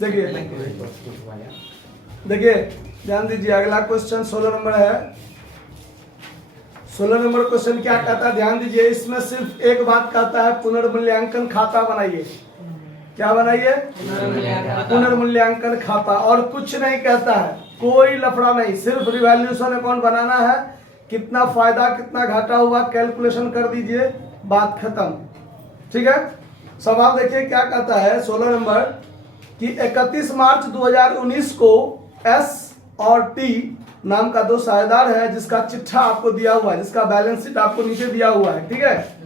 देखिए ध्यान दीजिए, अगला क्वेश्चन 16 नंबर है। 16 नंबर क्वेश्चन क्या कहता है, ध्यान दीजिए। इसमें सिर्फ एक बात कहता है, पुनर्मूल्यांकन खाता बनाइए। क्या बनाइए? पुनर्मूल्यांकन खाता, और कुछ नहीं कहता है, कोई लफड़ा नहीं, सिर्फ रिवैल्यूएशन अकाउंट बनाना है। कितना फायदा कितना घाटा हुआ कैलकुलेशन कर दीजिए, बात खत्म। ठीक है, सवाल देखिए क्या कहता है 16 नंबर कि 31 मार्च 2019 को एस और टी नाम का दो साझेदार है, जिसका चिट्ठा आपको दिया हुआ है, जिसका बैलेंस शीट आपको नीचे दिया हुआ है। ठीक है,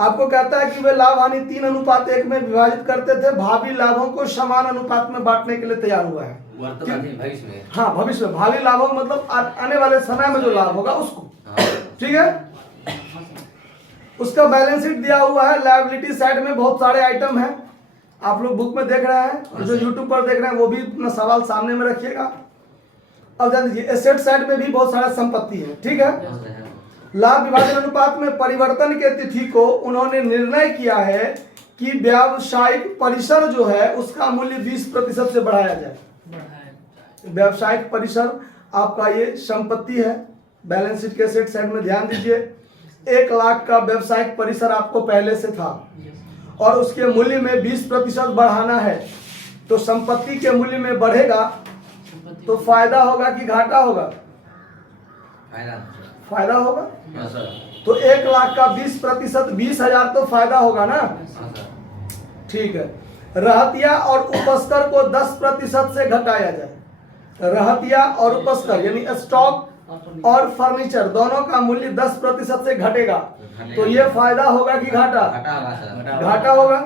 आपको कहता है कि वे लाभ हानि 3:1 में विभाजित करते थे, भावी लाभों को समान अनुपात में बांटने के लिए तैयार हुआ है। भविष्य में, हाँ भविष्य में, भावी लाभों मतलब आने वाले समय में जो लाभ होगा उसको। ठीक है, उसका बैलेंस शीट दिया हुआ है। लायबिलिटी साइड में बहुत सारे आइटम हैं, आप लोग बुक में देख रहे हैं, और जो यूट्यूब पर देख रहे हैं वो भी अपना सवाल सामने में रखिएगा। अब जान लीजिए, एसेट साइड में भी बहुत सारा संपत्ति है। ठीक है, लाभ विभाजन अनुपात में परिवर्तन के तिथि को उन्होंने निर्णय किया है कि व्यावसायिक परिसर जो है उसका मूल्य 20% से बढ़ाया जाए। व्यावसायिक परिसर आपका ये संपत्ति है, बैलेंस शीट के एसेट साइड में ध्यान दीजिए। 1 लाख का व्यावसायिक परिसर आपको पहले से था, और उसके मूल्य में 20% बढ़ाना है, तो संपत्ति के मूल्य में बढ़ेगा तो फायदा होगा कि घाटा होगा? फायदा होगा। तो 1 लाख का 20%, 20,000 तो फायदा होगा ना। ठीक है, रहतिया और उपस्कर को 10% से घटाया जाए। रहतिया और उपस्कर यानी स्टॉक और फर्नीचर दोनों का मूल्य 10% से घटेगा, तो ये फायदा होगा कि घाटा? घाटा होगा।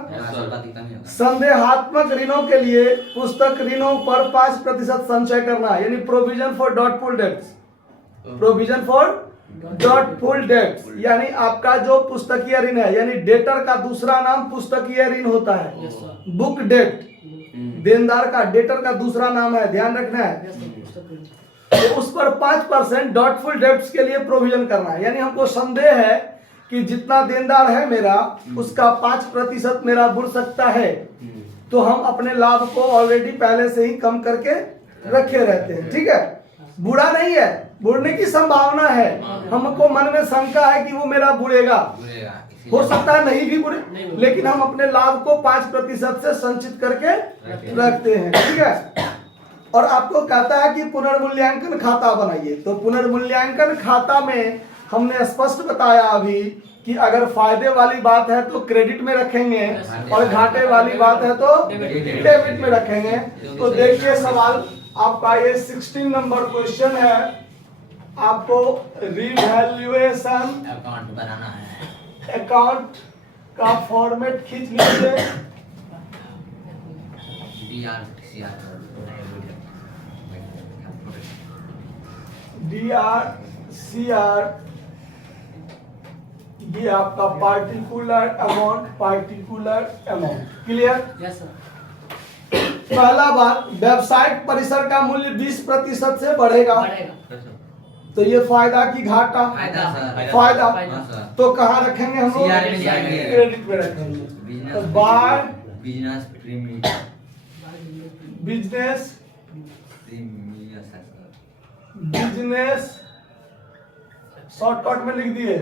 संदेहात्मक ऋणों के लिए पुस्तक ऋणों पर 5% संचय करना, यानी provision for doubtful debts. Provision for doubtful debts यानी आपका जो पुस्तकीय ऋण है, यानी डेटर का दूसरा नाम पुस्तकीय ऋण होता है। बुक डेट देनदार का, डेटर का दूसरा नाम है, ध्यान रखना है। तो उस पर 5% डॉटफुल डेट्स के लिए प्रोविजन करना है, यानी हमको संदेह है कि जितना देनदार है मेरा उसका 5% मेरा बुड़ सकता है, तो हम अपने लाभ को ऑलरेडी पहले से ही कम करके रखे रहते हैं। ठीक है, बुरा नहीं है, बुड़ने की संभावना है, हमको मन में शंका है कि वो मेरा बुड़ेगा, हो सकता है नहीं भी बुड़े, लेकिन हम अपने लाभ को 5% से संचित करके रखते हैं। ठीक है, और आपको कहता है कि पुनर्मूल्यांकन खाता बनाइए। तो पुनर्मूल्यांकन खाता में हमने स्पष्ट बताया अभी कि अगर फायदे वाली बात है तो क्रेडिट में रखेंगे, और घाटे वाली बात है तो डेबिट में रखेंगे। तो देखिए सवाल आपका ये 16 नंबर क्वेश्चन है, आपको रिवैल्यूएशन अकाउंट बनाना है। अकाउंट का फॉर्मेट खींच लीजिए। DRCR ये आपका particular amount. Clear? Yes sir. पहला बात, व्यावसायिक परिसर का मूल्य 20% से बढ़ेगा, तो ये फायदा की घाटा? फायदा। तो कहाँ रखेंगे हम लोग? क्रेडिट में रखेंगे। तो बाय बिजनेस शॉर्टकट में लिख दिए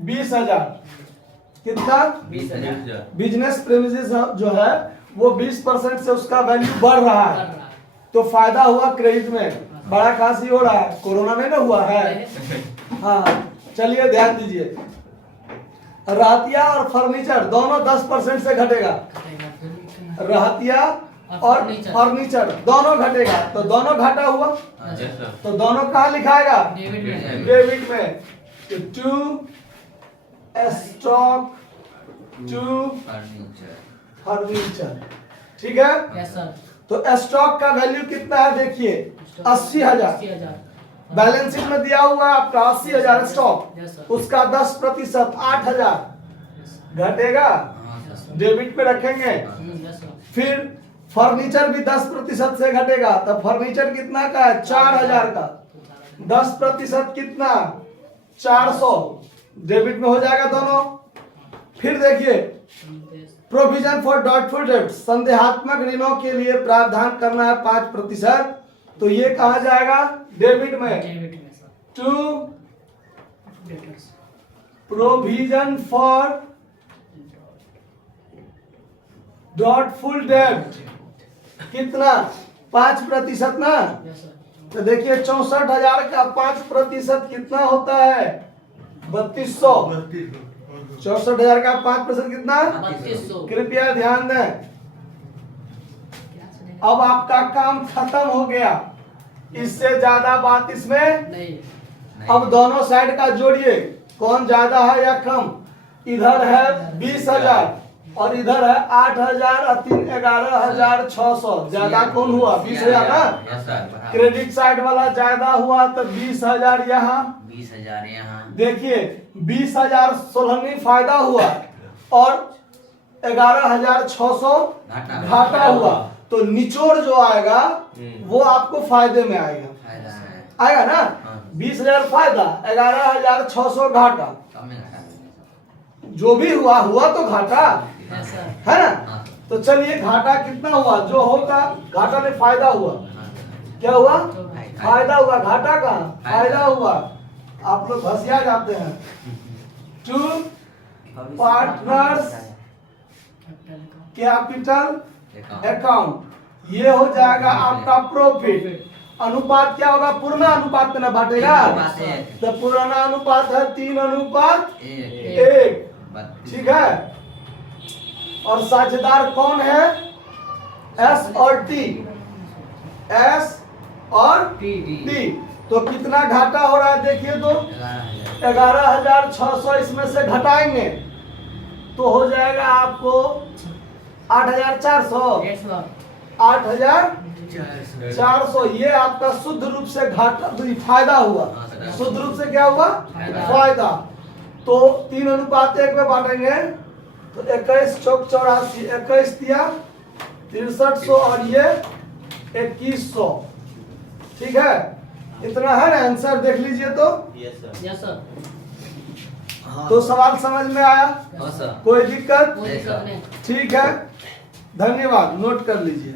20,000। कितना? 20,000। बिजनेस प्रीमिसेस जो है वो 20% से उसका वैल्यू बढ़ रहा है, तो फायदा हुआ क्रेडिट में। बड़ा खासी हो रहा है, कोरोना में ना हुआ है। हाँ चलिए ध्यान दीजिए, रहतिया और फर्नीचर दोनों 10% से घटेगा। रहतिया और फर्नीचर दोनों घटेगा, तो दोनों घाटा हुआ, तो दोनों कहाँ लिखाएगा? डेबिट में। To stock to furniture. ठीक है, यस सर। तो स्टॉक का वैल्यू कितना है देखिए, 80,000। बैलेंस शीट में दिया हुआ है आपका 80,000 स्टॉक, उसका 10% 8,000 घटेगा, डेबिट में रखेंगे। फिर फर्नीचर भी 10% से घटेगा, तो फर्नीचर कितना का है? 4,000 का, 10% कितना? 400, डेबिट में हो जाएगा दोनों। फिर देखिए प्रोविजन फॉर डॉटफुल डेब्ट, संदेहात्मक ऋणों के लिए प्रावधान करना है 5%, तो ये कहा जाएगा डेबिट में। डेबिट में sir. To debtors. Provision for doubtful डेब्ट कितना 5% ना। Yes sir. तो देखिए 64,000 का 5% कितना होता है 3200। 64,000 का 5% कितना 3200। कृपया ध्यान दें। अब आपका काम खत्म हो गया, इससे ज्यादा बात इसमें। नहीं। अब दोनों साइड का जोड़िए, कौन ज्यादा है या कम। इधर है 20,000 और इधर है 8,000 और 3 11,600। ज्यादा कौन हुआ 20,000 ना। यस सर, बराबर। क्रेडिट साइड वाला ज्यादा हुआ तो 20,000 यहाँ। 20,000 यहाँ। देखिए 20,000 सोलहनी फायदा हुआ और 11,600 घाटा हुआ, तो निचोड़ जो आएगा वो आपको फायदे में आएगा। फायदा है। आएगा ना। हाँ। 20,000 फायदा 11,600 घाटा, कम में घटा देंगे। जो भी हुआ हुआ तो घाटा यस सर। है ना। हाँ। तो चलिए घाटा कितना हुआ, जो होगा घाटा में फायदा हुआ। हाँ। क्या हुआ तो फायदा हुआ, घाटा का फायदा हुआ। आप लोग घसिया जाते हैं। टू पार्टनर्स कैपिटल अकाउंट, ये हो जाएगा आपका प्रॉफिट। अनुपात क्या होगा, पुराना अनुपात में ना बांटेगा, तो पुराना अनुपात है 3:1। ठीक है। और साझेदार कौन है, एस और टी। एस और टी। तो कितना घाटा हो रहा है देखिए तो 11,600 इसमें से घटाएंगे तो हो जाएगा आपको 8,400। 8,400। ये आपका शुद्ध रूप से घाटा फायदा हुआ। शुद्ध रूप से क्या हुआ फायदा। तो 3:1 में बांटेंगे तो 21 चौक 84, 21 दिया 6300 और ये 2100। ठीक है, इतना है ना आंसर, देख लीजिए तो। Yes sir. तो सवाल समझ में आया, हाँ सर। कोई दिक्कत। कोई दिक्कत नहीं। ठीक है, धन्यवाद, नोट कर लीजिए।